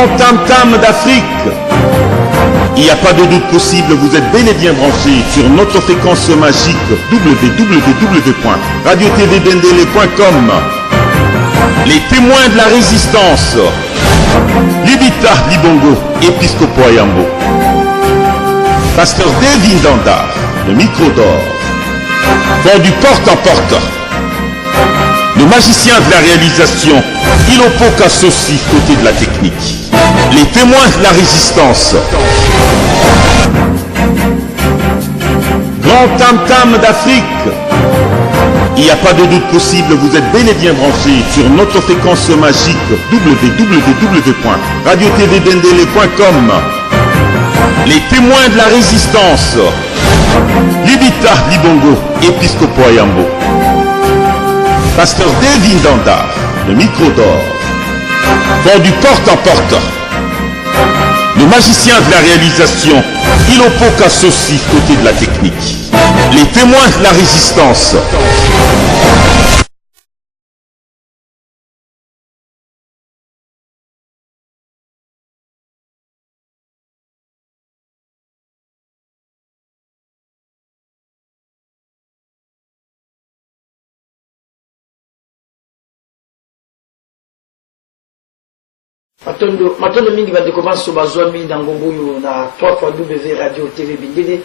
Grand tam-tam d'Afrique. Il n'y a pas de doute possible, vous êtes bel et bien branchés sur notre fréquence magique www.radiotvbendele.com. Les témoins de la résistance. Libita Libongo, Episcopo Ayambo. Pasteur David Danda, le micro d'or. Vont du porte en porte. Le magicien de la réalisation, Ilopoka Sossi, côté de la technique. Les témoins de la résistance. Grand tam-tam d'Afrique. Il n'y a pas de doute possible, vous êtes bel et bien branchés sur notre fréquence magique www.radiotvbendele.com. Les témoins de la résistance. Libita Libongo, Episcopo Ayambo. Pasteur David Danda, le micro d'or. Vont du porte en porte. Le magicien de la réalisation, Ilopoka Sossi, côté de la technique. Les témoins de la résistance. Matondo mingi badekoma so bazwa mingi na ngombo na 3x Radio TV Bindele.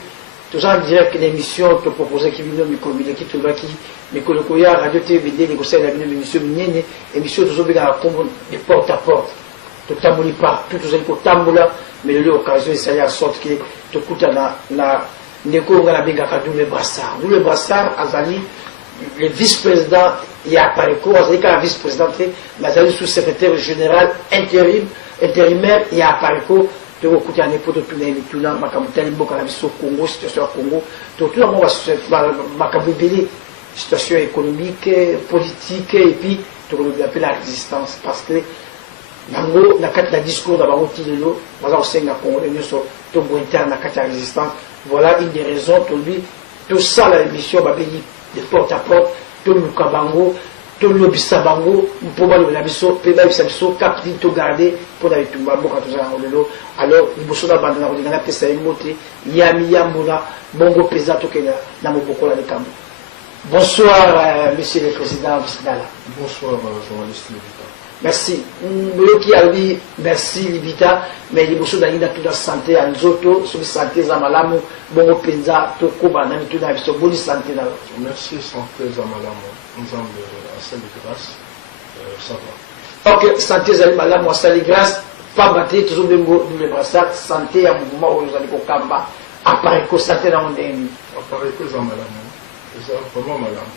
Toujours en direct l'émission te proposer qui vient mikomile qui tout baki mikolo koya Radio TV Bindele ko sala bino émission minene émission toujours bien comme de porte à porte. To tambuli pas tout ko tambula mais l'occasion ça y a sorte que te kuta na ndeko ngala benga ka double brassard azali le vice-président il a Pareko, il y a un vice-président, mais il y a un sous-secrétaire général intérimaire, il y a Pareko, tu vois, il y a un époux de tout le monde, il y a un Congo, situation au Congo, tout le monde va situation économique, politique, et puis tu vas appeler la résistance, parce que dans le discours de la Tilelo, on va aussi sur la résistance, voilà une des raisons pour lui, tout ça, l'émission va venir de porte à porte. Tout le Kabango, tout le Bissabango, pour moi, le Bisso, Péba Bisso, Capri, tout garder, pour aller tout le monde. Alors, il faut abandonner, on a fait une montée, Yami Yamboula, Bongo Pesa, tout le monde. Bonsoir, monsieur le président Bisnala. Bonsoir, journaliste Libita. Merci. Merci Libita, mais il faut d'aller dans toute la santé, en Zoto, sur la santé, Zamalamu, Bongo Penza, Tokoba, dans toute la bonne santé. Merci, santé, Zamalamu, nous avons assez de grâce, ça va. Ok, santé, Zamalamu, assez de grâce, pas battre, toujours bien le brassard, santé, à mouvement où nous allons au Kamba, apparaît que santé dans le monde. Apparaît que Zamalamu, c'est vraiment malade.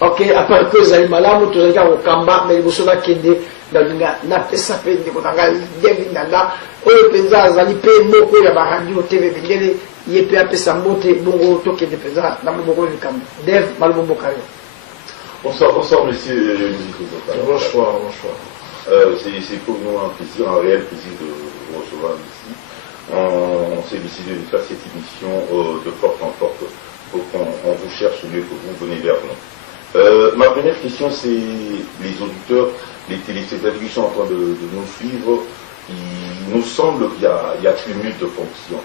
Ok, après que vous allez malade, vous allez au Kamba, mais vous savez qu'il y a une pesa peine de vous avez là, au Pesa, vous allez payer beaucoup de la radio TV, il y a pesa monter, bon, toqué de Pesa, dans le Bogo du Kamba. Dev, Malbobo Kare. Bonsoir, monsieur. Bonsoir. C'est pour nous un plaisir, un réel plaisir de vous recevoir ici. On s'est décidé de faire cette émission de porte en porte. Pour qu'on vous cherche mieux que vous venez vers nous. Ma première question, c'est les auditeurs, les téléspectateurs qui sont en train de nous suivre. Il nous semble qu'il y a cumul de fonctions.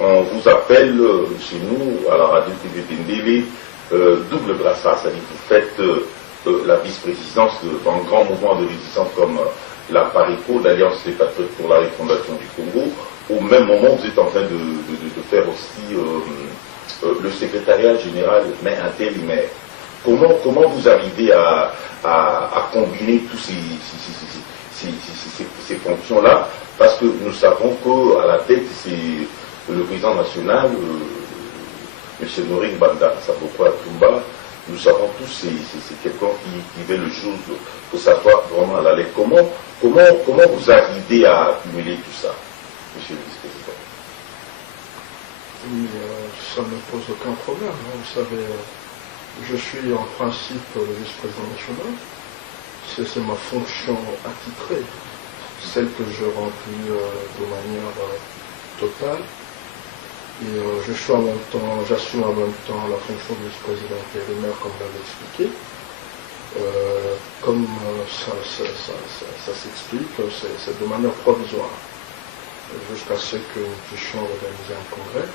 On vous appelle chez nous, à la radio TV Bendele, double brassard, c'est-à-dire que vous faites la vice-présidence dans un grand mouvement de résistance comme la Pareko, l'Alliance des Patriotes pour la refondation du Congo. Au même moment, vous êtes en train de faire aussi le secrétariat général, mais intérimaire. Comment vous arrivez à combiner tous ces fonctions-là? Parce que nous savons qu'à la tête, c'est le président national, M. Noring Banda Saboko Atumba. Nous savons tous, c'est quelqu'un qui veut le jour que ça soit vraiment à la lettre. Comment vous arrivez à accumuler tout ça, M. le vice-président? Ça ne pose aucun problème. Vous savez, je suis en principe le vice-président national. C'est ma fonction attitrée, celle que je remplis de manière totale. Et j'assume en même temps la fonction de vice-président intérimaire, comme vous l'avez expliqué. Comme ça s'explique, c'est de manière provisoire, jusqu'à ce que nous puissions organiser un congrès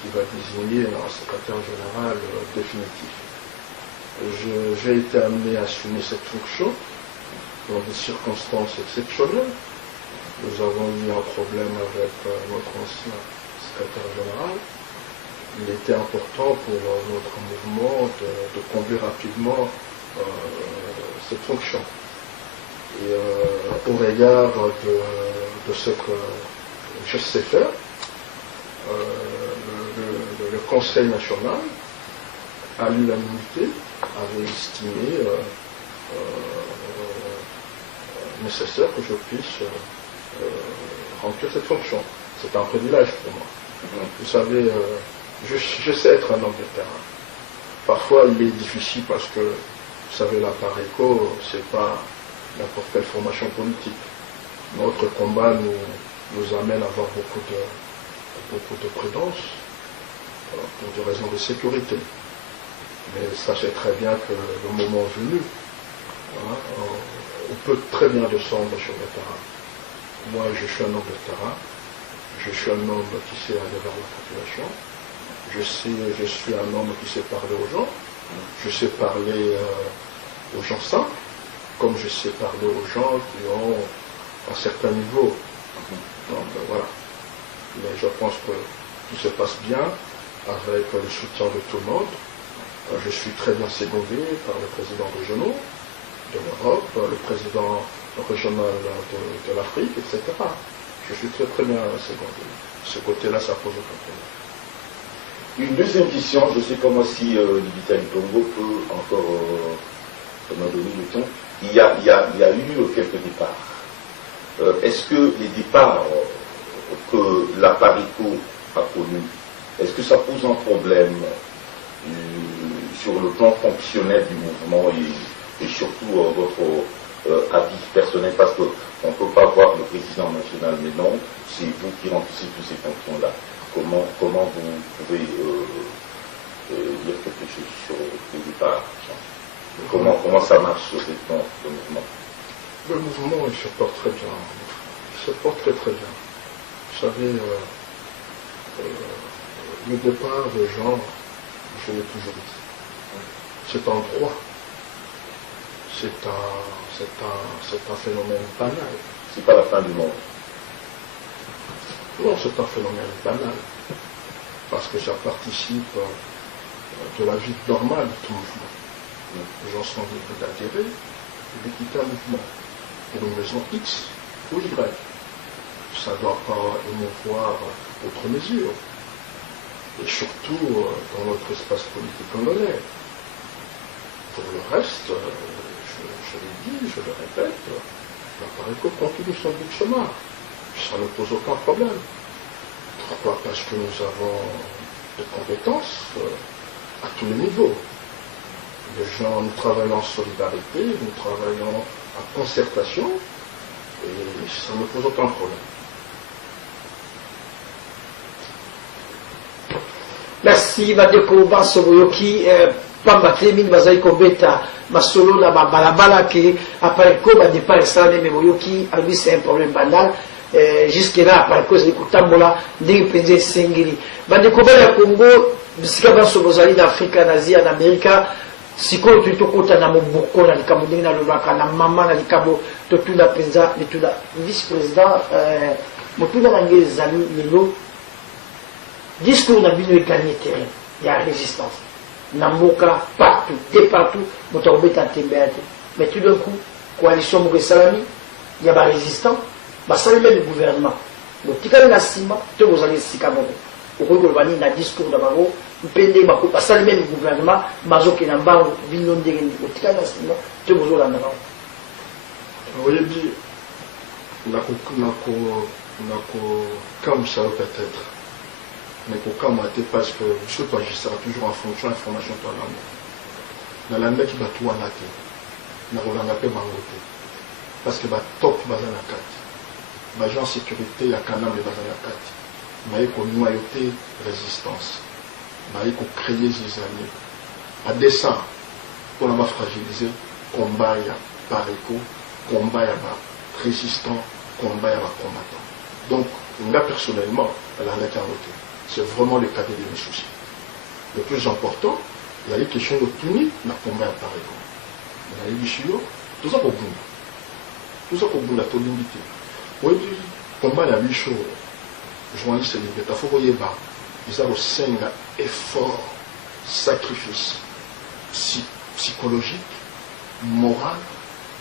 qui va désigner un secrétaire général définitif. J'ai été amené à assumer cette fonction dans des circonstances exceptionnelles. Nous avons eu un problème avec notre ancien secrétaire général. Il était important pour notre mouvement de combler rapidement cette fonction. Et au regard de ce que je sais faire, le Conseil national, à l'unanimité, avait estimé nécessaire que je puisse remplir cette fonction. C'est un privilège pour moi. Vous savez, je sais être un homme de terrain. Parfois, il est difficile parce que, vous savez, la PARECO, c'est pas n'importe quelle formation politique. Notre combat nous amène à avoir beaucoup de prudence pour des raisons de sécurité. Mais sachez très bien que le moment venu, on peut très bien descendre sur le terrain. Moi, je suis un homme de terrain. Je suis un homme qui sait aller vers la population. Je suis un homme qui sait parler aux gens. Je sais parler aux gens simples, comme je sais parler aux gens qui ont un certain niveau. Donc voilà. Mais je pense que tout se passe bien avec le soutien de tout le monde. Je suis très bien secondé par le président régional de l'Europe, le président régional de l'Afrique, etc. Je suis très très bien secondé. Ce côté-là, ça pose aucun problème. Une deuxième question, je ne sais pas moi si Libita Litongo peut encore me donner le temps. Il y a eu quelques départs. Est-ce que les départs que la PARECO a connus, est-ce que ça pose un problème sur le plan fonctionnel du mouvement et surtout votre avis personnel, parce qu'on ne peut pas voir le président national, mais non, c'est vous qui remplissez toutes ces fonctions-là. Comment vous pouvez dire quelque chose sur le départ? Comment ça marche sur le plan du mouvement? Le mouvement, il se porte très bien. Il se porte très très bien. Vous savez, le départ des gens, je l'ai toujours dit, c'est un droit. C'est un phénomène banal. C'est pas la fin du monde. Non, c'est un phénomène banal. Parce que ça participe de la vie normale de tout mouvement. Les gens sont libres d'adhérer et de quitter un mouvement pour une raison X ou Y. Ça ne doit pas émouvoir autre mesure. Et surtout dans notre espace politique congolais. Pour le reste, je l'ai dit, je le répète, la PARECO continue son bout de chemin. Ça ne pose aucun problème. Pourquoi? Parce que nous avons des compétences à tous les niveaux. Les gens, nous travaillons en solidarité, nous travaillons en concertation, et ça ne pose aucun problème. Merci Vadeko Basoboyoki. Pamba temini bazali kobeta masolo na balabala ke PARECO ba départ ça mais boyoki lui c'est un problème banal. Jusque là PARECO c'est kutambola ndenge penze sengeli bandeko bala Congo bisika baso bozali na Afrika na Asie na Amerika sikoyo tulitokota na moboko na likambo ndenge na lobaka na mama na likambo totula penza litula vice président motula na ngezali lelo discours na bino gagné terrain il y a résistance Namoka partout, dès partout, mais tout d'un coup, coalition Mouguesalami, il y a des résistants, ça même le gouvernement. Donc, si vous avez vous allez s'y camoufler. Vous avez un discours d'abord, vous pendez ma coupe, ça même le gouvernement, Mazo qui n'a pas vu non de vous allez vous voyez dit, comme ça peut-être. Mais pourquoi moi parce que je sera toujours en fonction de l'information de l'amour. Dans la mec qui va tout en athée, dans la paix bangoté. Parce que va top bazan à 4. Bagent en sécurité, il y a quand même les bazan à 4. Mais il faut noyauté résistance. Il faut créer des amis. À dessein, pour la fragiliser, combat, pareko combat ya ba résistant combat ya ba combattant. Donc moi personnellement c'est vraiment le cadre de mes soucis. Le plus important, il y a les questions de punir na combat ya pareko. Il y a les bichio tout ça pour bunda. Tout ça pour bunda to limité. Oui, combat ya bicho journaliste les métaphores yeba ils ont un effort, sacrifice psychologique, moral,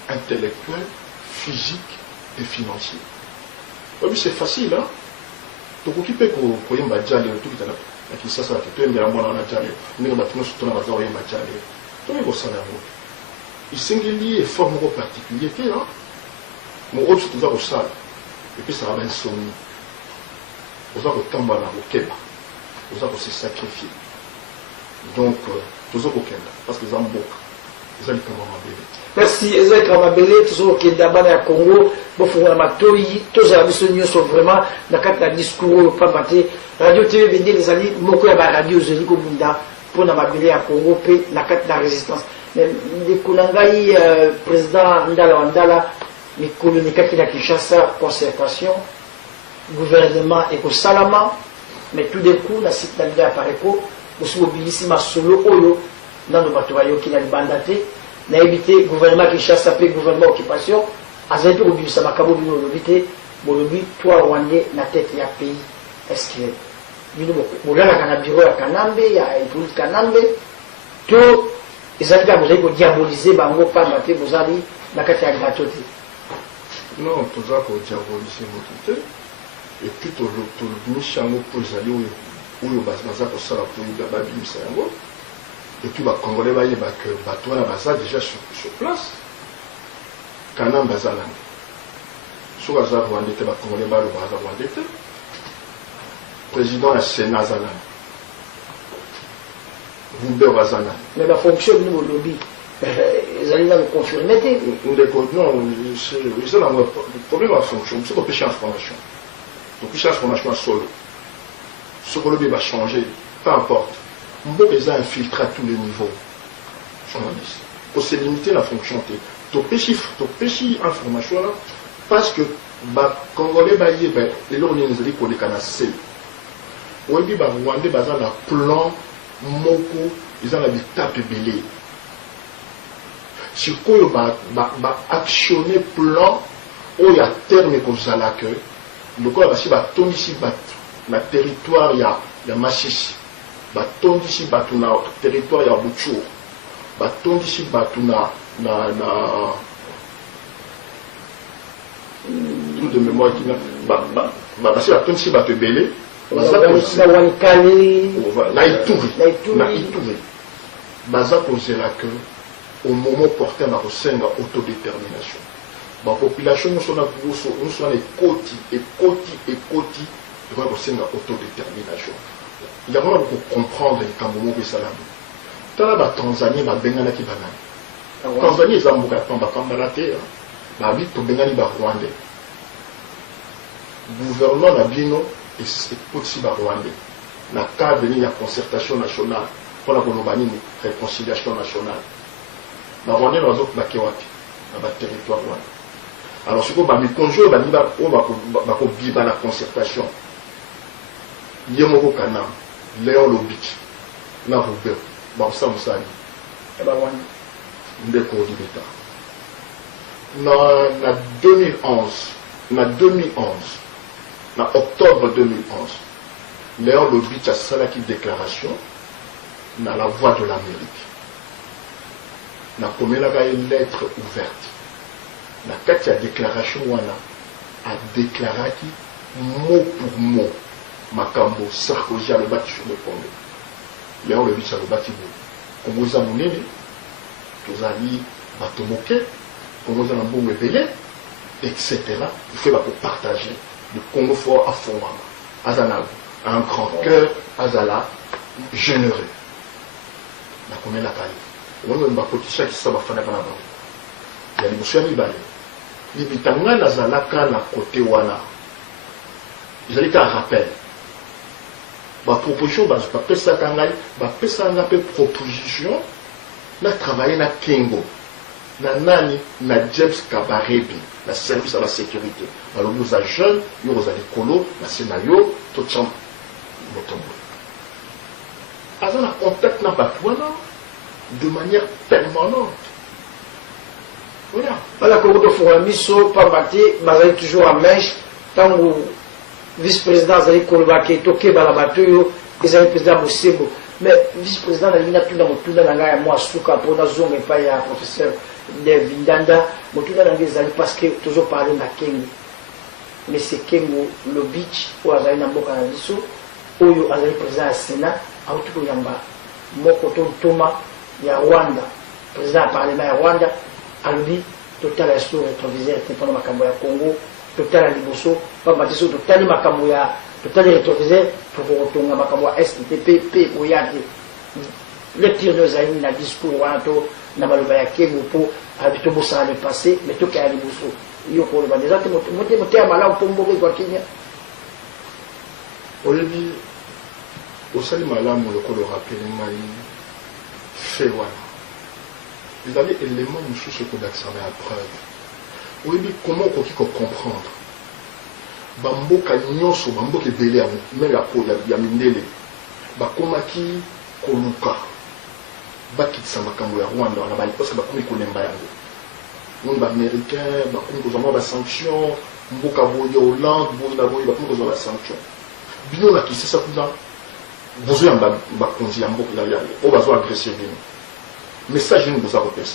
intellectuel, physique et financier. Oui, c'est facile, hein? Tu peux occuper pour y aller, tout le temps. Qui ça, tu es bien bon en Adjale, mais on a tout le temps à faire un Adjale. Tu es au salaire. Il s'engage effort particulier, hein? Mon rôle, c'est toujours au salaire. Et puis ça va bien sonner. Vous avez autant de mal au Québec. Vous avez se sacrifier. Donc, toujours au Kenya, parce que les Zambok, ils ont le Kamabélé. Merci, Ezek Kamabélé, toujours au Kenya, au Congo, bon, faut vraiment toyi, tous les amis sont vraiment dans le discours, pas battre. Radio TV, les amis, beaucoup de radio, je dis qu'au Bunda, pour Namabélé à Congo, puis la carte de la résistance. Mais les Koulangaï, président Ndala, les colonisateurs qui ont Kinshasa, concertation, gouvernement et Salama. Mais tout d'un coup, la site d'Alibé à Pareko, nous sommes mobilisés solo Oyo, dans nos bateaux qui n'ont pas bandaté, n'a évité le gouvernement qui chasse le gouvernement occupation, à zéro mobilisé ça m'a cabot de l'obité, Bolobi, toi Rwandais, la tête et un pays, est-ce qu'il y a nous avons un bureau à Kanambe, il y a un police Kanambe, tout, les Alibé vous avez diaboliser, mais on va pas mater, vous allez, la carte à la tête. Non, tout ça pour diaboliser notre tête. Et puis tout le mission pour les alliés où le bazar pour ça pour les babis misango et puis bah congolais bah y bah que bateau la bazar déjà sur place Kanam bazar sur bazar rwandais bah congolais bah le bazar rwandais président la Sénat zala vous bazar mais la fonction de nous lobby ils allaient nous confirmer non c'est le problème à fonction c'est qu'on pêche information. Donc, chaque formation solo. Ce que le va changer, peu importe. On peut infiltrer à tous les niveaux. Journaliste. Pour se limiter la fonction. Tu pêches information là, parce que quand on est baillé, les gens nous dit qu'on est canacé. Oui, ils ont un plan, moko, ils ont des tapes belées. Si on va actionner plan, où il y a terme qu'on a là que. Le corps va tomber ici, le territoire, il y a Massis, va tomber ici, le territoire, il y a Bouchour, va tomber ici, tout de mémoire qui va tomber ici, va te belé, baza cause là que au moment porté à la autodétermination. La population nous sommes les côtes et devant l'autodétermination. Il y a vraiment pour comprendre les Cameroun et Salam. Dans la Tanzanie, la Bengana qui va là. Tanzanie, ils ont beaucoup de terre. La vie pour Bengani va Rwandais. Le gouvernement n'a bien et c'est aussi Rwandais. La cadre de la concertation nationale pour la réconciliation nationale. La Rwandais n'a pas de dans le territoire rwandais. Alors, ce qu'on va me conjurer, on va vivre la concertation. Yemoko Kanam, Léon Lobich, na Robert, Bamsa Moussani, et bien, on est coordinateur. En 2011, en octobre 2011, Léon Lobich a fait une déclaration dans la voix de l'Amérique. On a une lettre ouverte. La carte de déclaration a déclaré mot pour mot Makambo Sarkozy a le bâti sur le Congo. Léon le dit à le bâti. Congo a mon aîné, tous amis Batomoke, Congo a un bon réveillé, etc. Il faut pour partager le Congo fort à fond. Azana, un grand cœur, Azala, généreux. La commune la caille. On a un petit chat qui s'en va faire la banane. Il y a des monsieur Nibale. Les bitangana nazalaka na côté wana. Ils allaient un rappel. Ma proposition, je peux ça kangai, je peux ça proposition, na travailler na Kengo. Nanani, na James Kabarebi, la service à la sécurité. Alors nous a jeunes, nous avons des colos, na scénario, tout ça, nous avons contact na Batouana de manière permanente. Voilà. Voilà, quand vous faites un miso, pas battu, mais toujours à mèche, tant que vice-président Zali Kolobake, toqué dans la bateau, ils avaient président Moussebo. Mais vice-président, il y a tout dans le moi, Souka, pour la zone, et pas il y a un professeur de Vindanda, mais tout dans le parce que toujours parler de Kengo. Mais c'est Kengo, le beach, où Azali Namboka Nabiso, où Azali président du Sénat, à tout le Yamba, Mokoto Thomas, il y a Rwanda, président du Parlement de Rwanda, à lui, total à sur rétroviseur, pendant ma Camboya Congo, total à Liboso, pas Matiso, total ma Camboya, total rétroviseur, pour retourner à ma Camboya STP, où il y a le tir de Zaïn, la discours, na Malobaya Kengo, pour habiter au le passé, mais tout à Liboso. Il y a pour le bas des autres, monter à Malam pour mourir dans Kenya. Au début, au salut Malam, le col rappelle, fait voilà. Ils avaient éléments de choses qu'on accéder à preuve. Au début, comment on peut comprendre? Bamboka nyonso, bamboka belé, même la peau, il y a mindele. Bakomaki koluka. Bakitsa makambo ya Rwanda, on a bali parce que bakomi kolemba yango. Monde américain, bakomi kozama ba sanction, mboka boye Hollande, boye na boye bakomi kozama ba sanction. Bino na kisi ça kuna. Bozo yamba bakonzi ya mboka ya yango. O bazo agresser bino. Message nous vous a repéré.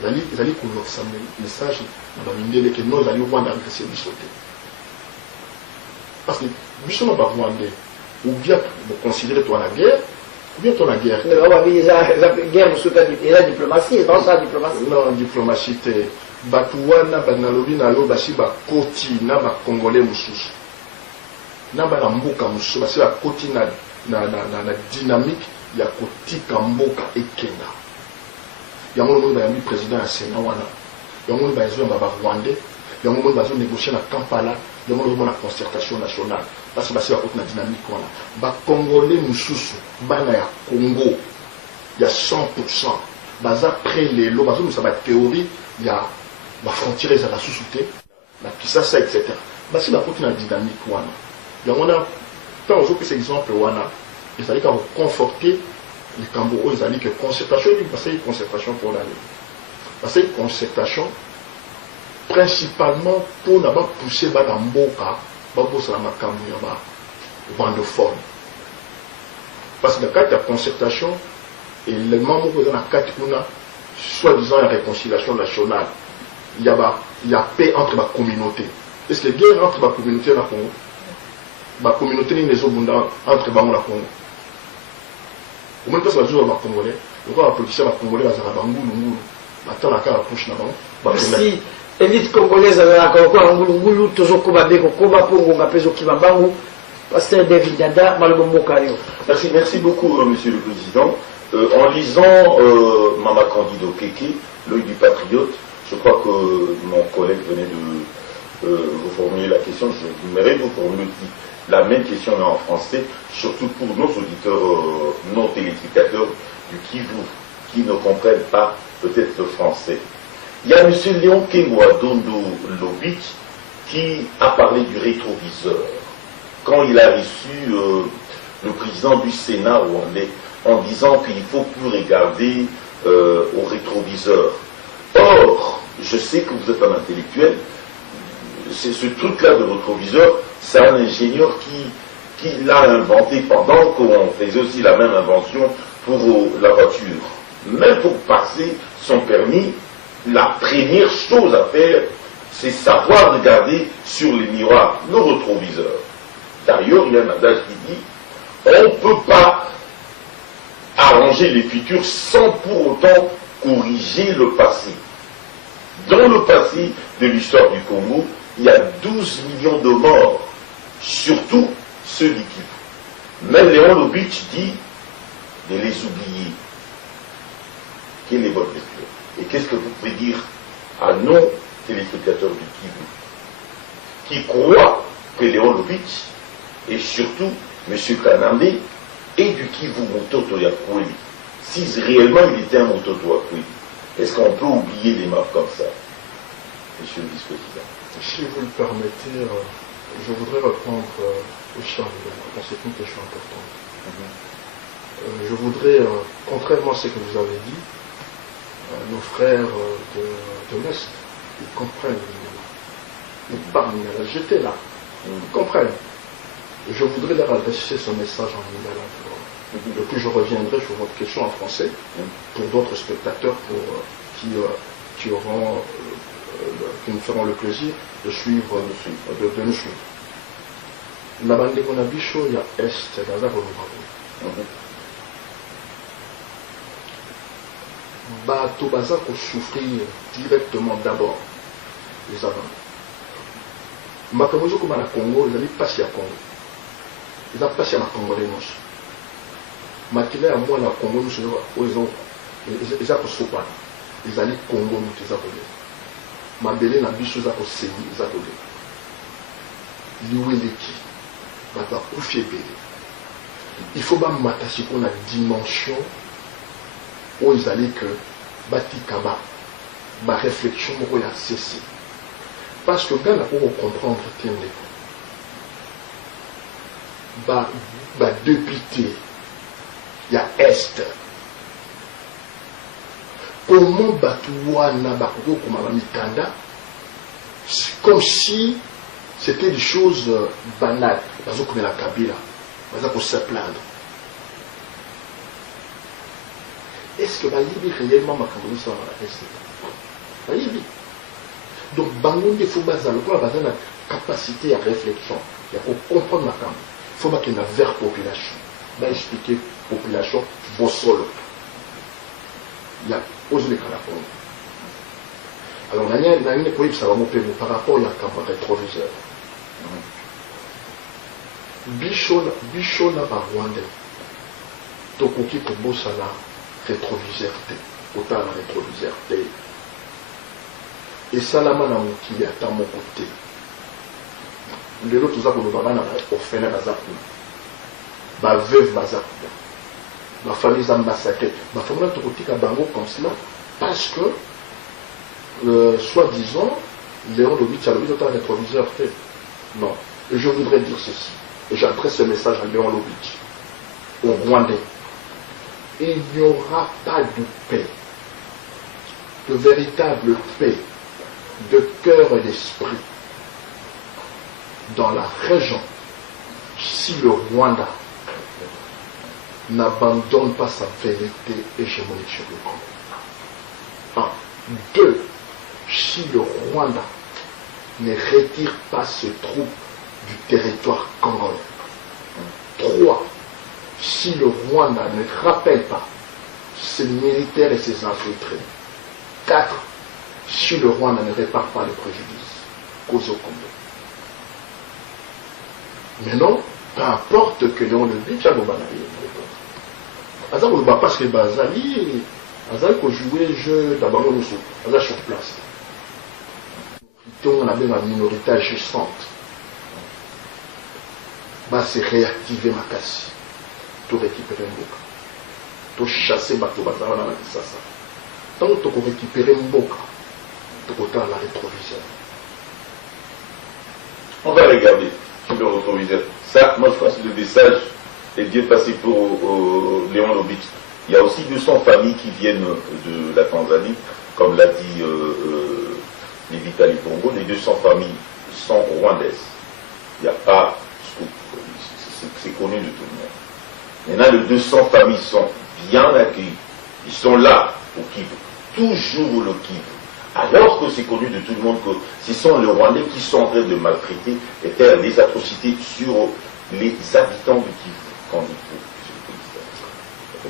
Ils allaient connaître ce message dans la minute que nous allions voir l'agression du sauté. Parce que Bichon n'a pas demandé, ou bien vous considérez toi la guerre, ou bien toi la guerre. Mais on va dire la guerre, vous souhaitez la diplomatie, dans sa diplomatie. Non, diplomatie, c'est Batouana, Banalobi, Nalo, Basi, Bakoti, Naba Congolais, Moussous. Naba Namboka, Moussous, Basi, Bakoti, na dynamique. Il y a kotika mboka ekenda. Il y a un moment où il y a un président à Sénat, il y a un moment où il y a un Rwandais, il y a un moment où il y a négocié à Kampala, il y a un moment où il y a une concertation nationale. Parce que c'est la dynamique. Les Congolais, nous ya Congo, il y a 100%. Après les lots, nous avons une théorie, il y a la frontière, il y a la sous-souté, la Kisasa, etc. C'est la dynamique. Il y a un temps, on a pris cet exemple, ils allaient conforter les Cambodgiens, ils allaient que concertation, parce qu'il y a une concertation pour l'année. Parce qu'il y a une concertation principalement pour ne pas pousser dans Mboka, pour la Cambodgie, bandophone. Parce que dans le cadre de la concertation, et les membres dans la cadre soi-disant la réconciliation nationale, il y a paix entre les communautés. Est-ce que la guerre entre les communautés dans le Congo? La communauté les entre les Congo. Au moins, parce que les Congolais, les politiciens congolais, ils ont maintenant la carte approche là-bas. Si l'élite congolaise a encore toujours combattu pour Kibabangu, pasteur David Dada, Malbombo Kario. Merci beaucoup, Monsieur le Président. En lisant Mama Candido Keke, l'œil du patriote, je crois que mon collègue venait de vous formuler la question. Je voudrais vous formuler la même question mais en français, surtout pour nos auditeurs non téléspectateurs du Kivu, qui ne comprennent pas peut-être le français. Il y a M. Léon Kengwa Dondo Lobich qui a parlé du rétroviseur. Quand il a reçu le président du Sénat rwandais en disant qu'il ne faut plus regarder au rétroviseur. Or, je sais que vous êtes un intellectuel, c'est ce truc-là de rétroviseur, c'est un ingénieur qui l'a inventé pendant qu'on faisait aussi la même invention pour la voiture. Même pour passer son permis, la première chose à faire, c'est savoir regarder sur les miroirs, le rétroviseur. D'ailleurs, il y a un adage qui dit, on ne peut pas arranger les futurs sans pour autant corriger le passé. Dans le passé de l'histoire du Congo, il y a 12 millions de morts, surtout ceux du Kivu. Même Léon Lobich dit de les oublier. Quelle est votre lecture? Et qu'est-ce que vous pouvez dire à nos téléspectateurs du Kivu qui croient que Léon Lobich et surtout M. Kanambe est du Kivu Mototo Yakweli, si réellement il était un Mototo Yakweli? Est-ce qu'on peut oublier des marques comme ça, Monsieur le Vice-Président? Si vous le permettez, je voudrais répondre au Charles, parce que c'est une question importante. Je voudrais, contrairement à ce que vous avez dit, nos frères de l'Est, ils comprennent. Ils parlent, j'étais là. Ils comprennent. Je voudrais leur adresser ce message en lingala. Et puis je reviendrai sur votre question en français pour d'autres spectateurs qui nous feront le plaisir de suivre, de nous suivre. La bande de Monabicho, il y a Est, dans la bateau baza pour souffrir directement d'abord les avant. Makamozo comme à la Congo, ils allaient passer à Congo. Ils ont passé à la Congo les noces. Maquillé à moi, la Congo, ils ont soupé. Ils allaient Congo, ils ont collé. Mabélé n'a bicho, ils ont saigné, ils ont collé. Lioueleki, bata koufié bélé. Il faut pas m'attacher pour la dimension où ils allaient que bati kaba, ma réflexion où il a cessé. Parce que quand on comprendre tiens député, il y a Est. Comment Batouana Bakoko comme Mikanda, comme si c'était des choses banales. Par exemple, la Kabila, par exemple, pour se plaindre. Est-ce que Balibi réellement m'a cambré ça dans la Est? Balibi. Donc, Bangondi, il faut baser la capacité à réflexion. Il faut comprendre ma cambre. Il faut qu'il y ait une vraie population. Il faut expliquer la population, vos sols. Il y a osé les canapons. Alors, il y a une ça va m'opérer par rapport à la cambre rétroviseur. Bichona par Rwanda. Donc, on quitte le Bossala rétroviseur T. Autant la rétroviseur T. Et Salama na mokili ata moko te. Lelo toza koloba bana ofena baza kuna. Ba veuve baza kuna. Ba famille za massacré. Ba famille tokotika bango comme cela parce que soi-disant Léon Lobitch a le rétroviseur T. Non. Et je voudrais dire ceci. Et j'adresse ce message à Léon Lobitch, au Rwandais. Il n'y aura pas de paix, de véritable paix, de cœur et d'esprit dans la région si le Rwanda n'abandonne pas sa vérité hégémonique sur le Congo. 1. 2. Si le Rwanda ne retire pas ses troupes du territoire congolais. 3. Si le Rwanda ne rappelle pas ses militaires et ses infiltrés. 4. Si le Rwanda ne répare pas les préjudices causés au Congo. Maintenant, peu importe que l'on le dit, ça nous va parce que Bazali, Bazali qu'on jouait le jeu d'abord sur place. On avait ma minorité agissante. C'est réactiver ma casse. Tout récupérer Mboka. Tout chasser Bato Bazala dans la Kisasa. Tant que tu récupérer Mboka, tu peux la rétroviseur. On va regarder sur le rétroviseur. Ça, moi je pense que le message est bien passé pour Léon Lobitch. Il y a aussi 200 familles qui viennent de la Tanzanie, comme l'a dit Lévita Libongo. Les 200 familles sont rwandaises. Il n'y a pas, c'est connu de tout le monde. Maintenant, les 200 familles sont bien accueillies. Ils sont là au Kivu, toujours le Kivu. Alors que c'est connu de tout le monde que ce sont les Rwandais qui sont en train de maltraiter et faire des atrocités sur les habitants du Kivu.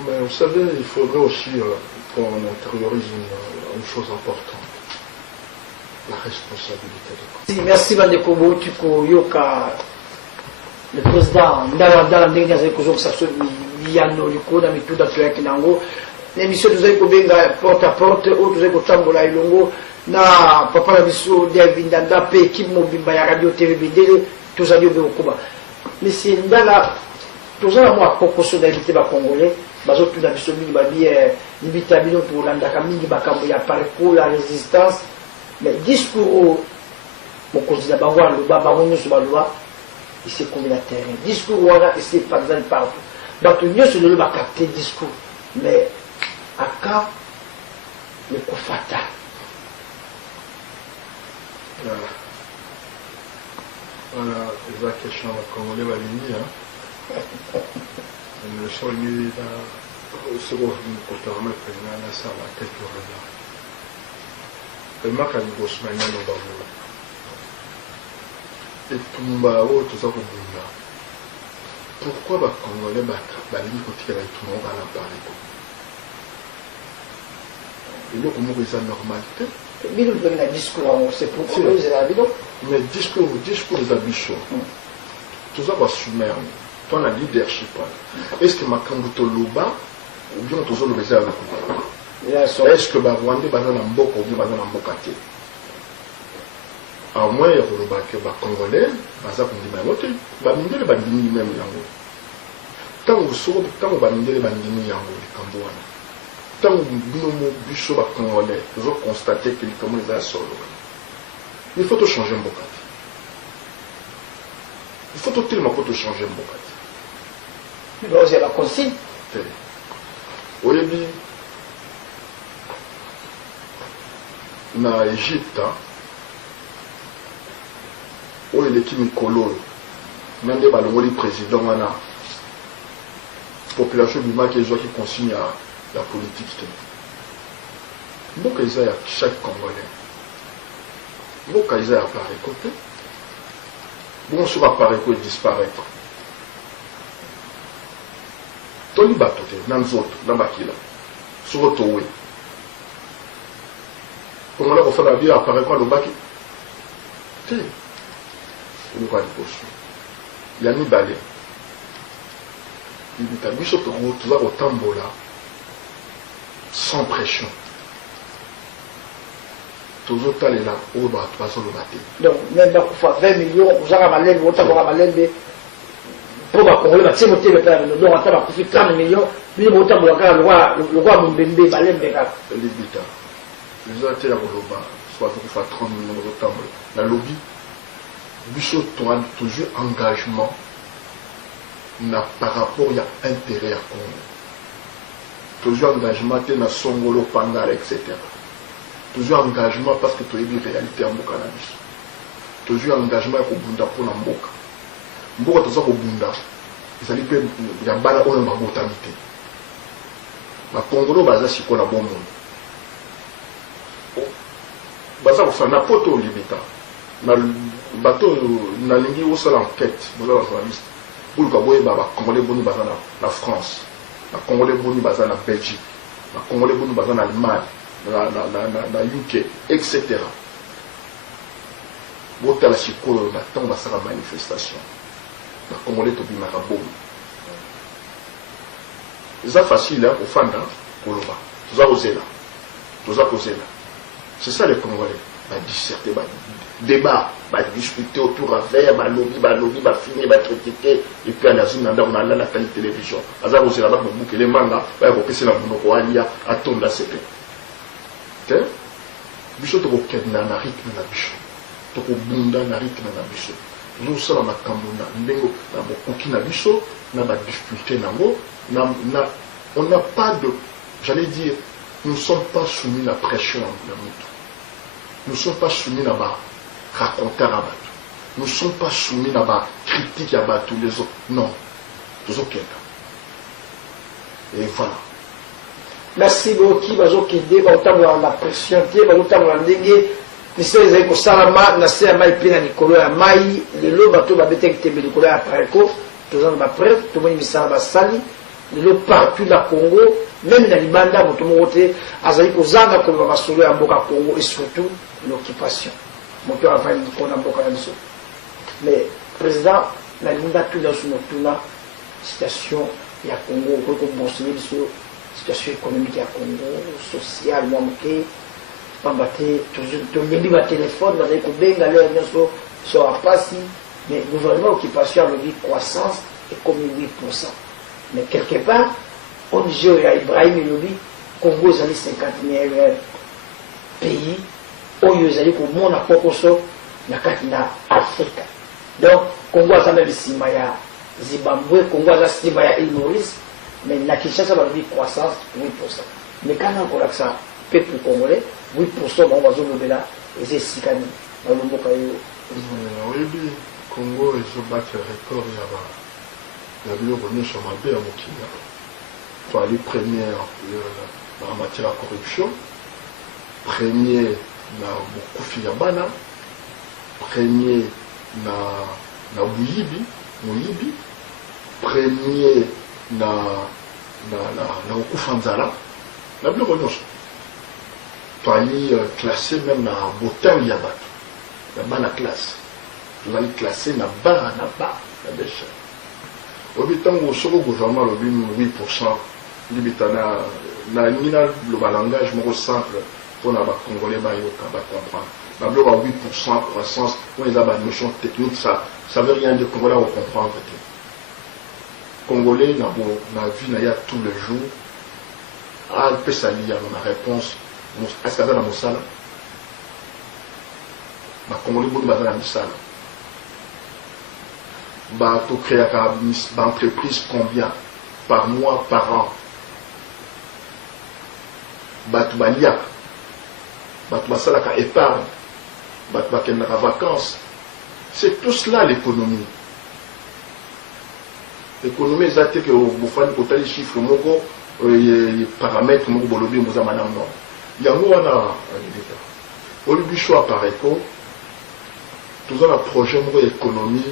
Mais vous savez, il faudrait aussi qu'on intériorise une chose importante. La responsabilité de l'État. Merci Bandekobo, tu peux yoka le président dans la dernière école ça se yano liko na mituda tu yaki nango l'émission nous avez kobenga porte à porte ou nous avez kotambola ilongo na papa la biso David Ndanda pe équipe mobimba ya radio TV Bindele tous allés au Kuba mais c'est ndala tous à moi pour d'inviter ba congolais bazotuna biso mingi babi libita bino tolandaka mingi makambo ya parcours la résistance mais discours mokonzi na bango aloba bango nyonso baloba esekomi na terrain discours wana esepandani partout bato nyonso lelo bakapte discours mais aka ekofata voilà eza question bakongole balingi soki okotama président nasala quelque regard emaka liboso na ngano bavola etumba oyo toza kobunda pourquoi bakongole balingi kotikela etumba oyo bana pareko eloko moko eza normal te bino mpenge na discours c'est pourquoi ezala bino mais discours eza biso toza basumerne to na leadership est ce que makambo toloba ou bien tozoloba eza ya lokuta est ce que barwandais baza na mboka ou bien baza na mboka te à moins ya koloba ke bacongolais baza kondima yango te bamindele bandimi meme yango ntango bamindele bandimi yango likambo wana ntango bino biso bacongolais tozoconstate ke likambo eza ya solo il faut tochanger mboka te il faut totelema po tochanger mboka te baoza baconsigne te oyebi na Égypte oyo eleki mikolo oyo na nde balongoli président wana population bimaki ezwaki consigne ya politique te mboka eza ya chaque congolais mboka eza ya pareko te bongo soki apareko edisparaître toli bato te na nzoto na bakila soki towe kongola kofana bia apareko alobaki te eloko ya liboso ya mibale libita biso toza kotambola sans pression tozotalela oyo bato bazoloba te donc même bakufa 20 millions ozaka malembe otamboka malembe mpo bakongole batie moteme mpe na bino donc ata bakufi 30 millions bino botambola kaka lokwa mombembe malembe kaka libita eza te ya koloba so bazokufa 30 millions bazotambola nalobi biso toa toujours engagement na par rapport ya intérêt ya Congo toujours engagement te na songolo pangala etc toujours engagement parce que toyebi réalité ya mboka na biso toujours engagement ya kobunda mpona mboka toza kobunda ezali mpe ya bana oyo babotami te bakongolo baza sikoyo na bomoi baza kosala na poto olibita na bato nalingi osala enquête boza bajournaliste boluka boyeba bakongolais boni baza na France bakongolais boni baza na Belgique bakongolais boni baza na Allemagne na UK etc botala sikoyo na ntango basala manifestation bakongolais tobimaka bomi eza facile kofanda koloba toza kozela c'est ça les Congolais badisserter débat badiscuter autour à verre balobi bafini bacritiquer et puis anazwi na ndako nalala na tali télévision aza kozela bakobukele manga baya kopesela monoko alia atonda sepe te biso tokokende na rythme na biso tokobunda na rythme na biso tozosala makambo na ndenge na bokoki na biso na badifficulté nango on n'a pas de, j'allais dire, nous ne sommes pas soumis à la pression de l'autre. Nous ne sommes pas soumis à la raconter à battre. Nous ne sommes pas soumis à la critique à battre tous les autres. Non. Tous autres. Et voilà. Merci beaucoup. Bazo kende ba utamwa na pression te ba utamwa ndenge miseze ko salama na se mai pina nikolo ya mai lelo bato ba beteke tembe nikolo ya pareko tozana ba prêtre to moni misala ba sali lelo partout na Congo même na libanda moto mote azali kozanga ko ba masolo ya mboka Congo et surtout l'occupation moto avali ko na mboka na biso mais président la linda tout dans son tuna situation ya Congo ko bonseli biso situation économique ya Congo sociale moke pambate toujours ngi ba téléphone bazali ko benga le biso so apasi mais gouvernement occupation a dit croissance et comme 8%. Mais quelque part, ONG ya Ibrahim Elobi Congo ezali 51e pays oyo ezali komona pokoso na kati na Afrika. Donc Congo aza même nsima ya Zimbabwe, Congo aza nsima ya Île Maurice, mais na Kinshasa balobi croissance 8%. Mais quand on kolaka ça peuple congolais 8% bango bazolobela eza esika nini na lomboka yo. oyebi Congo ezobate record ya biloko nyonso mabe ya mokili. Toali premier en matière de corruption, premier na bokufi ya bana, premier na moyibi, premier na okufa nzala na biloko nyonso. Toali classé même na botangi ya bato ya bana classe. Toali classé na ba na besha. Obi tango soko gouvernement lobi 8% libita na nina le langage moko simple pour na ba congolais ba yoka ba comprendre. Na bloc à 8% croissance, on les a ba notion technique ça veut rien dire congolais on comprendre. Congolais na vie na ya tous les jours. Ah peut s'allier à ma réponse. Est-ce que ça dans mosala? Ba congolais bout ba dans mosala. Bah, tu crées une entreprise combien par mois, par an? Bah, tu vas lier. Bah, tu vas ça la épargne. Bah, tu vas qu'elle n'a vacances. C'est tout cela l'économie. L'économie, c'est que vous faites les chiffres, les paramètres, les bolobi, les amanam. Il y a un au lieu choix par écho, tout ça, le projet économie.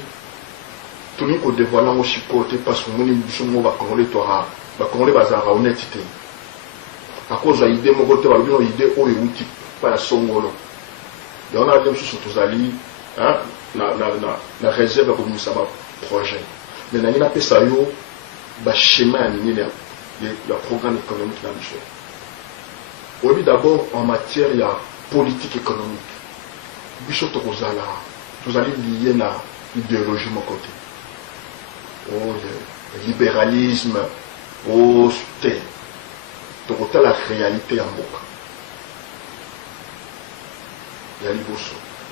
Tout le monde dévoile un chicoté parce que nous sommes congolais bazara honnêteté. À cause de l'idée, mon côté, l'idée idée où est outil pas la songolo. Et on a des choses tous ali, hein, la réserve comme nous savons projet. Mais nous avons ça yo, schéma le programme économique dans le jeu. Oui, d'abord en matière il y a politique économique. Bichot Tozala, vous allez lier à l'idéologie de mon côté. Le libéralisme, c'était la réalité en boca.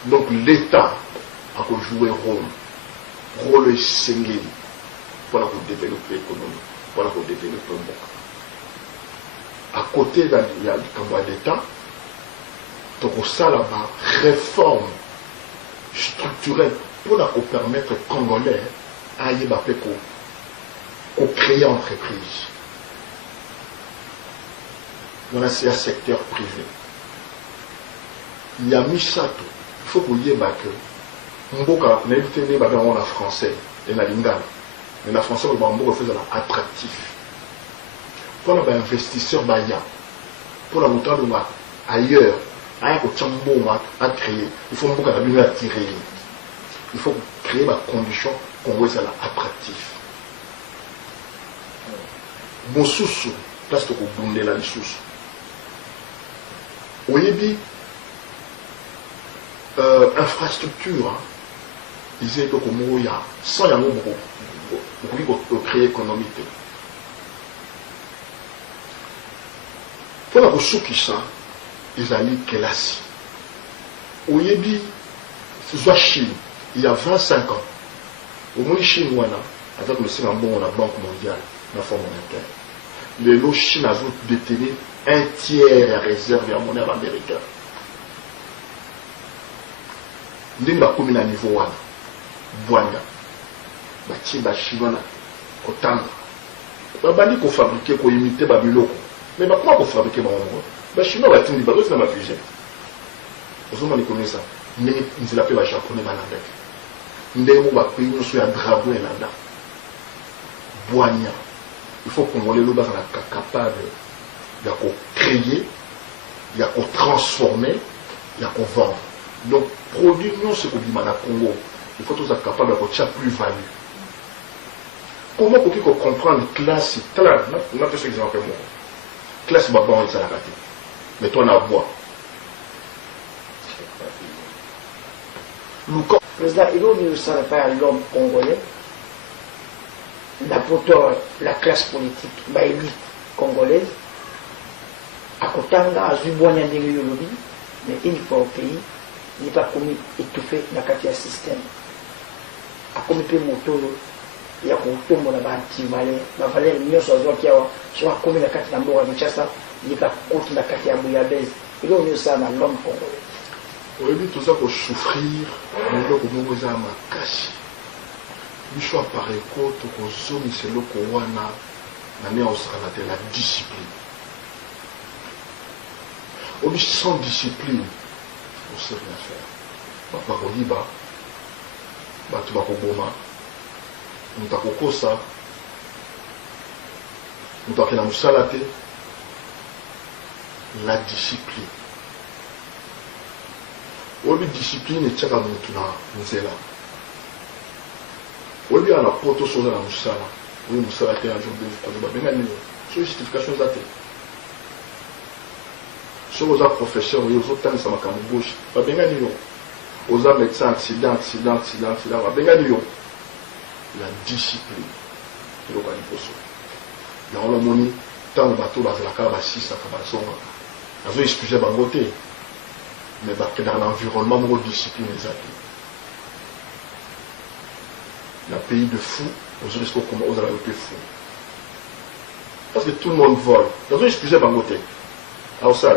Donc l'État a joué un rôle singulier pour développer l'économie, pour développer le boca. À côté de l'État, ça là-bas réforme structurelle pour permettre aux Congolais à créer entreprise. Voilà, c'est un secteur privé. Il y a mis ça tout. Il faut vous dire que Mboka, on a français et la lingala. Mais la français, on va faire attractif. Pour les investisseurs, pour la montagne ailleurs, à créer. Il faut attirer. Il faut créer la condition qu'on voit ça attractif. Bon sous place de bonner la sous. Oyebi infrastructure. Ils disent que comme il y a 100 yango pour créer économique. Pour la souki ça, ils allaient classe. Oyebi, soit Chine, il y a 25 ans. Au moins Chine, avec le Singapour, la Banque mondiale, la Fonds monétaire. Les lots Chine a détenu un tiers réservé à monnaie américaine. Nous avons commis à niveau 1. Boigna. Batiba Chinois, Kotanga. Babani qu'on fabriquait, qu'on imitait Babyloko. Mais comment qu'on fabriquait Babyloko? Les Chinois ont été libérés dans ma fusée. Vous avez connu ça. Mais ils l'appellent les Japonais Malandek. Nous avons pris une sur un dragon et là-dedans. Boigna. Il faut qu'on les lobe capable de créer, de transformer, de vendre. Donc, produire non ce qu'on dit à Congo. Il faut tous être capable de faire plus-value. Comment qu'on comprend la classe? On a fait cet exemple. Classe, c'est bon, c'est la raté. Mais toi, on a bois. Le président, il ne savait pas l'homme congolais. La classe politique, congolaise, à Kotanga, à Zuboania lobby, mais une fois au pays, il n'est pas commis étouffé dans le système. À commis motolo, il y a un anti-valeur, la valeur mieux soit commis dans le Namboa de Chassa, il n'est pas contre la Katia Bouyabez. Il y a ça dans l'homme congolais. Oui, tout ça pour souffrir, nous devons nous avoir ma cache. Il faut appareil côte aux zones, c'est le Kowana, la discipline. On sans discipline, on ne sait rien faire. Papa Koliba, Batubako Boma, Mutako Kosa, Mutako na Musalate, la discipline. Obi discipline et tchaka mutuna nzela. Obi a la poto sur la musala. Oui, musala te un jour de benga sur justification zate. Sur aux professeurs, oui, aux autres ça m'a comme gauche. Ba benga ni yo. Aux médecins accident. Ba benga ni yo. La discipline. C'est le cas du poso. Il y a un moni tant de bateau bas la caba 6 à Kabasonga. Azo excusez bangote. Mais dans l'environnement, nous discipline les actes. Le pays de fous, aux risques comment aux arabes de fous. Parce que tout le monde vole. Dans un excusez bangoté. Alors ça,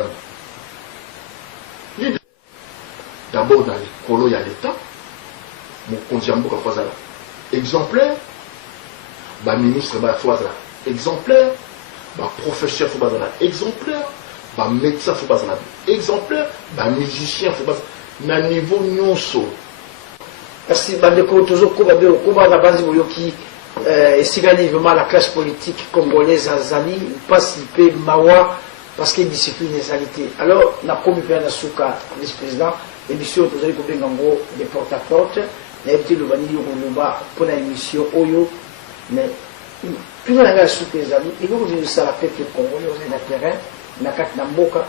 d'abord dans les colos, il y a l'État. Mon condiambo comme ça là. Exemplaire, bah ministre bah fois là. Exemplaire, bah professeur faut pas là. Exemplaire. Bah médecin faut pas là. Exemplaire, bah musicien faut pas na niveau nyonso. Merci bandeko toujours kuba na banzi boyoki esigani vraiment la classe politique congolaise azali participer mawa parce que discipline ezalité. Alors na komi pe na suka vice-président émission tozali ko benga ngo de porte à porte na été le bani yoloba pour la émission oyo mais tout na nga suka ezali il faut que ça la peuple congolais aux terrain na kati na mboka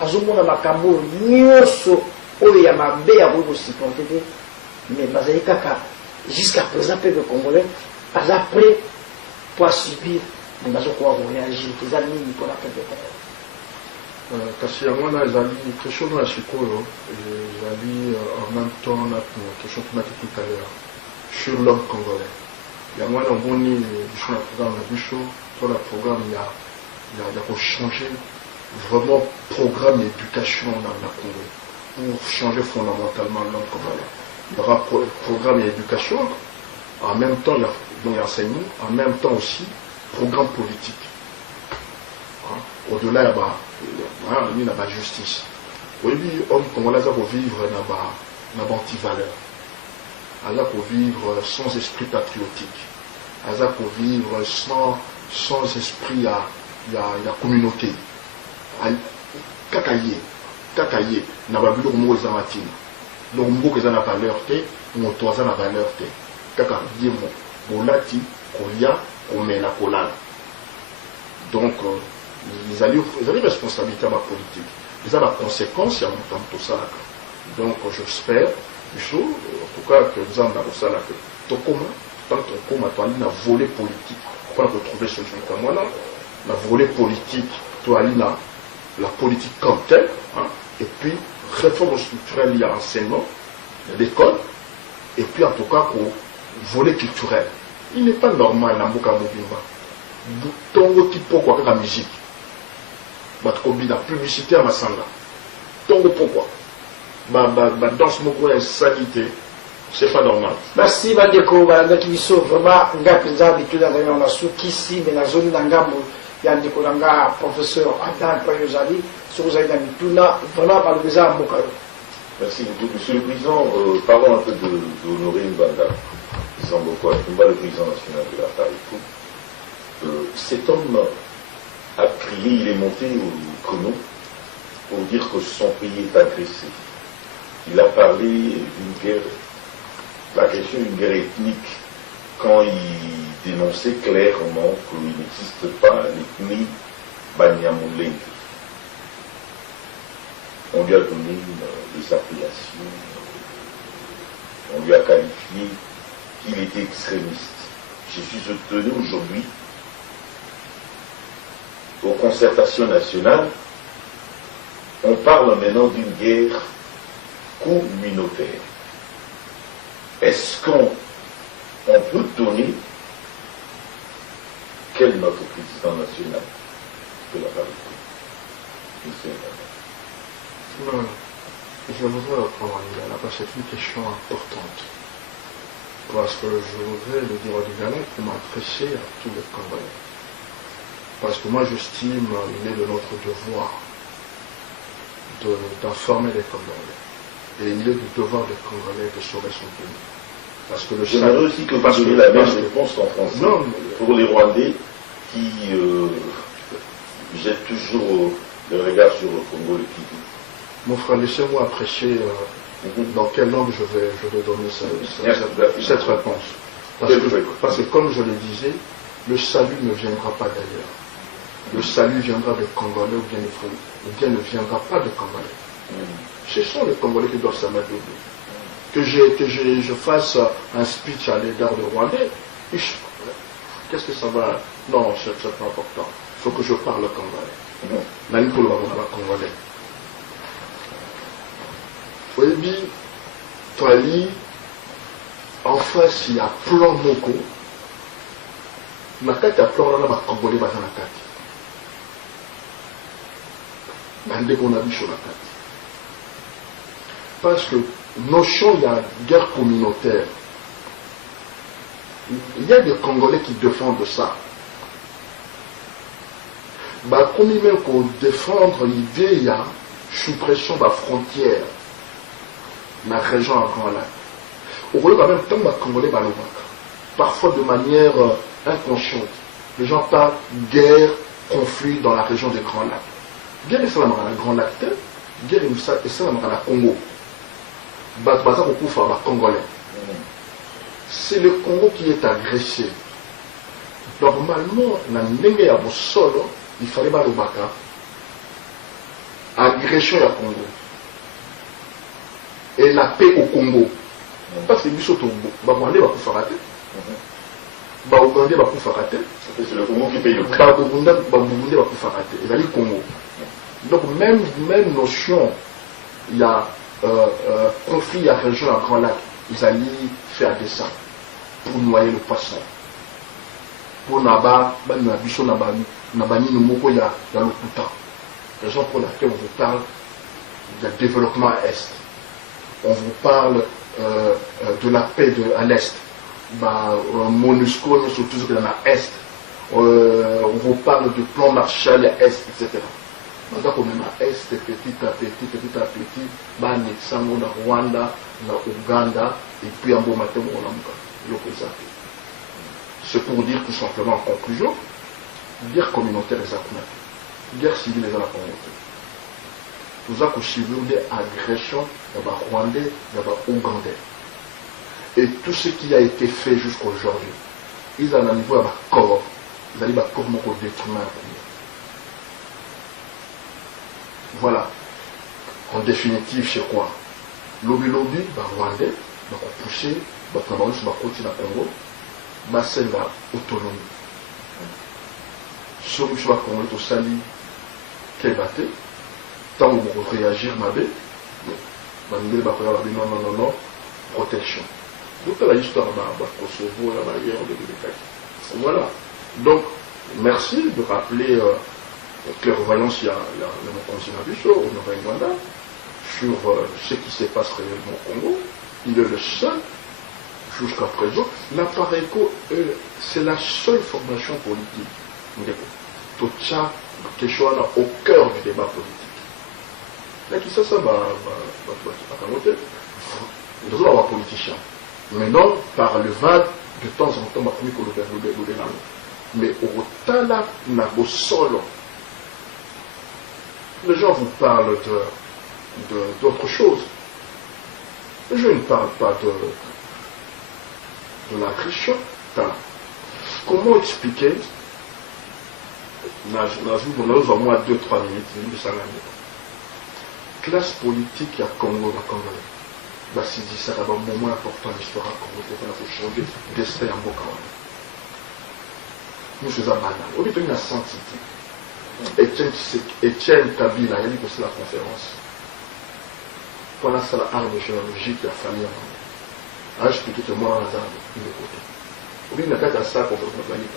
azomona makambo nyonso oyo ya mabe ya koki kosupporte te mais bazali kaka jusqu'à présent peuple congolais aza prêt pour subir mais bazokoka koréagir eza nini mpona peuple congolais kasi yango wana ezali question na sikoyo ezali en même temps na question tunaki tout à l'heure sur l'homme congolais yango wana omoni biso na programme na biso to na programme ya pour changer vraiment programme d'éducation dans la Congo, pour changer fondamentalement l'homme congolais. Il y aura programme d'éducation, en même temps il y a enseignement, en même temps aussi programme politique. Au-delà il y a la justice. Oui, l'homme congolais va vivre dans l'antivaleur. Il va vivre sans esprit patriotique. Il va vivre sans esprit à la communauté. Kakaye, na babilo mo za matina. Donc mboka za na valeur te, moto za na valeur te. Kaka yemo, bolati, kolia, komela kolala. Donc ils ont responsabilité à ma politique. Ils ont la conséquence à mon temps tout ça. Donc j'espère, en tout cas que nous avons ça là que tout commun, tant qu'on commun, toi na volé politique, pour retrouver ce genre comme moi là, la volée politique, toi la politique comme telle, hein, et puis réforme structurelle liée à l'enseignement, l'école, et puis en tout cas pour volet culturel. Il n'est pas normal dans Mboka Mobimba. Tongo tipo quoi la musique. Batkobi la publicité à Massanga. Tongo pourquoi? Danse moko ya salité. C'est pas normal. Merci bandeko bandaki biso vraiment ngapenza bitu na na sukisi mais na zone ngambo ya ndeko nanga professeur Adam Payozali sur Zaïda Mituna vraiment malgré mboka. Merci beaucoup monsieur le président, parlons un peu de Honoré Mbanda Zamboko, le président national de la FARECO. Cet homme a crié, il est monté au chrono pour dire que son pays est agressé. Il a parlé d'une guerre, l'agression d'une guerre ethnique, quand il dénonçait clairement qu'il n'existe pas l'ethnie Banyamulenge. On lui a donné des appellations, on lui a qualifié qu'il était extrémiste. Je suis étonné aujourd'hui aux concertations nationales, on parle maintenant d'une guerre communautaire. Est-ce qu'on peut donner quel est notre président national de la République? Non, je voudrais reprendre en Lingala parce que c'est une question importante. Parce que je voudrais le dire en Lingala pour m'adresser à tous les Congolais. Parce que moi j'estime il est de notre devoir d'informer les Congolais. Et il est du devoir des Congolais de sauver son pays. Parce que le j'aimerais aussi que vous donniez la même réponse en français pour les Rwandais qui jettent toujours le regard sur le Congo, le Kivu. Mon frère, laissez-moi apprécier dans quelle langue je vais donner cette réponse. Parce que comme je le disais, le salut ne viendra pas d'ailleurs. Le salut viendra des Congolais ou bien ne viendra pas des Congolais. Ce sont les Congolais qui doivent s'amadouer. Que je fasse un speech à l'égard de Rwandais, qu'est-ce que ça va? Non, c'est pas important. Il faut que je parle Congolais. Nani pour le Congolais. Oyebi, Toali, en face, il y a plan Moko. Nakati a plan là, Congolais baza nakati. Bande qu'on a vu sur la carte. Parce que notion, il y a guerre communautaire. Il y a des Congolais qui défendent ça. Bah, comme il même qu'on défendre l'idée, il y a suppression de la frontière dans la région à Grand Lac. Au lieu quand même tant de Congolais parfois de manière inconsciente. Les gens parlent guerre, conflit dans la région des Grands Lacs. Guerre et ça dans la Grand Lac, guerre et ça dans la Congo. Baza beaucoup faire les Congolais. C'est le Congo qui est agressé. Normalement, dans le ya solo, il fallait pas le baka. Agression au Congo. Et la paix au Congo. Parce que les Ougandais va pour faire rater. Les Ougandais va pour faire rater. C'est le Congo qui paye le prix. Les Ougandais va pour faire rater. Et le Congo. Donc même notion, il y a conflit à la région à Grand Lac, ils allaient faire des dessin pour noyer le poisson. Pour Naba, Nabiso Nabani, Nabani Nomoko, il y a le Poutan. Raison pour laquelle on vous parle du développement à l'Est. On vous parle de la paix à l'Est. MONUSCO, surtout dans l'Est. On vous parle du plan Marshall à l'Est, etc. Donc, on a Est, petit à petit, Nexango, na Rwanda, na Ouganda, et puis en bon matin, c'est pour dire tout simplement en conclusion, guerre communautaire et zakunate, guerre civile et la communauté. Nous avons suivi des agressions de Rwandais, de Ougandais. Et tout ce qui a été fait jusqu'à aujourd'hui, ils en ont niveau à corps, ils allaient corps au détriment. Voilà. En définitive, c'est quoi? Lobby, Rwandais, pousser, Cameroun, côté de Congo, c'est l'autonomie. Si on va Congo, au Sali, Kébate, tant on va réagir, non, protection. Donc, la histoire de Kosovo, la barrière de l'État. Voilà. Donc, merci de rappeler. Clairvoyance, il y a le continent du Sud, au Nord-Rwanda, sur ce qui se passe réellement au Congo. Il est le seul, jusqu'à présent. L'Apareco, c'est la seule formation politique. Tout ça, quelque chose au cœur du débat politique. Là, qui ça va raconter. Nous avons un politicien. Maintenant, par le vague, de temps en temps, mais au Tala, n'a pas solo. Les gens vous parlent d'autre chose. Je ne parle pas de l'agression. Comment expliquer, nous avons moins 2-3 minutes, classe politique à Congo, si ça va un moment important de l'histoire à Congo, il faut changer destin en Bokawa. Nous faisons banal. Au lieu de la scientifique. Etienne Kabila, il y a dit que c'est la conférence. Voilà, c'est l'art de géologie qui a fallu. Je peux tout moi un hasard de tous les côtés. Oui, il n'y a pas ça pour faire combien?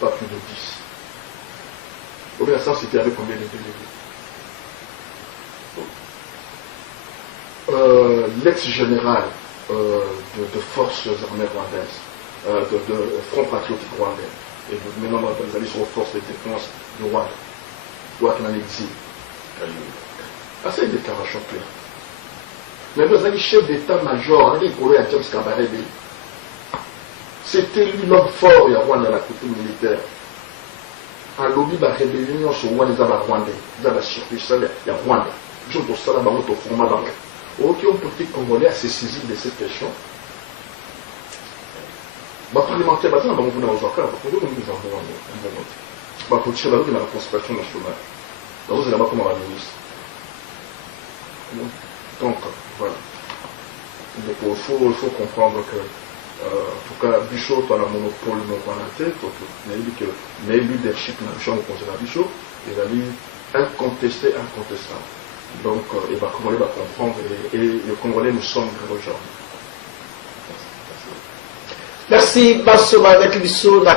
Pas plus de 10. Oui, ça, c'était avec combien de délégués? L'ex-général de forces armées rwandaises, de Front Patriotique Rwandais, et maintenant nous allons sur les forces de défense du Rwanda, Rwanda en exil. Ah, c'est une déclaration claire. Mais vous avez chef d'état-major, c'était lui l'homme fort, il y a Rwanda la coutume militaire. À lobby de la rébellion sur Rwanda, il y a Rwanda, il y a la circuit, il y a Rwanda. Je dois ça dans notre format d'anglais. Aucun politique congolais s'est saisi de cette question. Les parlementaires, vous avez vu dans vos accords, vous avez vu dans vos accords. La politique, vous avez vu dans la concertation nationale. Vous avez vu comment la ministre. Donc, voilà. Donc, il faut comprendre que, en tout cas, Bichot a le monopole non dans la tête, mais le leadership n'a jamais posé la Bichot, il a dit incontesté, incontestable. Donc, il va comprendre, et les Congolais nous sommes aujourd'hui. Merci, Bassoma Nakibiso, na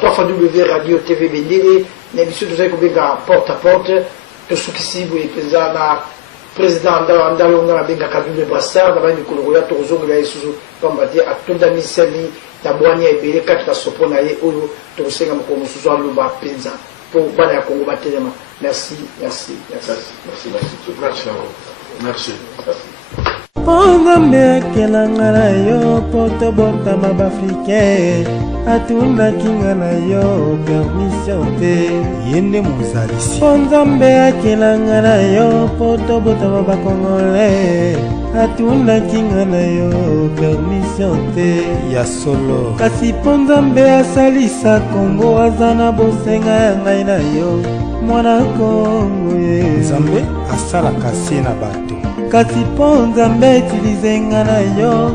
3W Radio TV Bendele, na émission de Zaïkobenga porte à porte, de ceux qui s'y voient, président Ndalonga Benga Kabile Brassard, dans le Koloya, Tozo, la Isuzu, Pambate, à Tonda Misali, la Boigna et Bélé, 4 la Soponaye, Oyo, Tosenga Mokomo, Suzo, Luba, Penza, pour Bana Congo Batelema. Merci, merci, merci. Merci, merci. Merci. Pongambe kelanga na yo poto bota mabafrike atunda kinga na yo permission te yende mozalisi Pongambe kelanga na yo poto bota mabakongole atunda kinga na yo permission te ya solo kasi Pongambe asalisa Kongo azana bosenga ya ngai na yo mwana Kongo ye Nzambe asala kasi na bato kasi Pongambe tilizenga na yo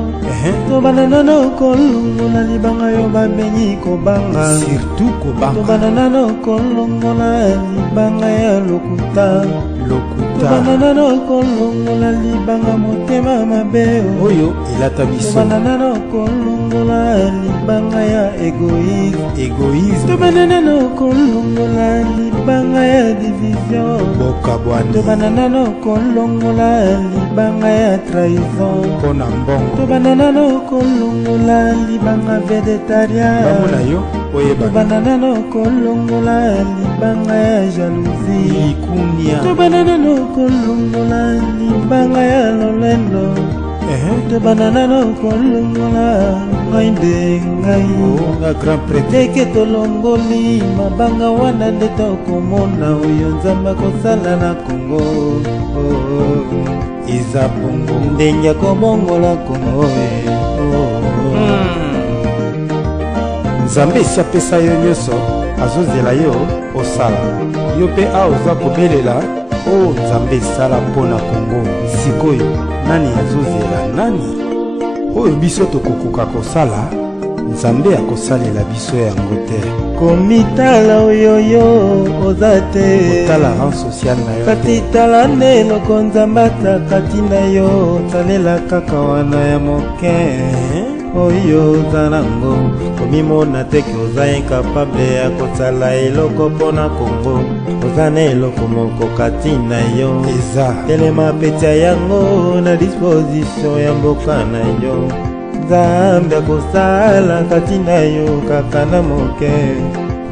tobana na kolongo na libanga yo babengi kobanga surtout kobanga tobana na kolongo na libanga ya lokuta tobana na kolongo na libanga motema mabe oyo elata biso tobana na kolongo na libanga ya égoïsme tobana na kolongo na libanga ya division bokabwana tobana na kolongo na libanga ya trahison pona mbongo tobana na kolongo na libanga végétarien bamona yo oyeba tobana na kolongo na libanga ya jalousie ikunia tobana na kolongo na libanga ya lolendo tobana na kolongo na ngai nde ngai na grand prêtre teke tolongoli mabanga wana nde tokomona oyo Nzambe akosala na Kongo eza bongo ndenge akobongola Kongo Nzambe esi apesa yo nyonso azozela yo osala yo mpe aoza kobelela o Nzambe esala mpo na Kongo sikoyo nani azozela nani oyo biso tokokoka kosala Nzambe akosalela biso yango te komitala oyoyo oza te otala rang social na yo kati tala nde eloko Nzambe atakati na yo talela kaka wana ya moke oyo oza nango komimona teke oza incapable ya kosala eloko mpona Kongo oza na eloko moko kati na yo eza telema petia yango na disposition ya mboka na yo Nzambe akosala kati na yo kaka na moke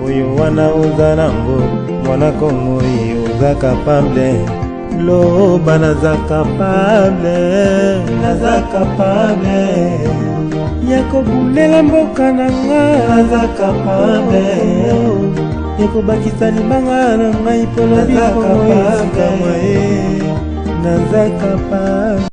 oyo wana oza nango mwana Kongo oyo oza capable loba naza capable ya kobulela mboka na nga naza capable ya kobakisa libanga na ngai mpo lobi Kongo esikama naza capable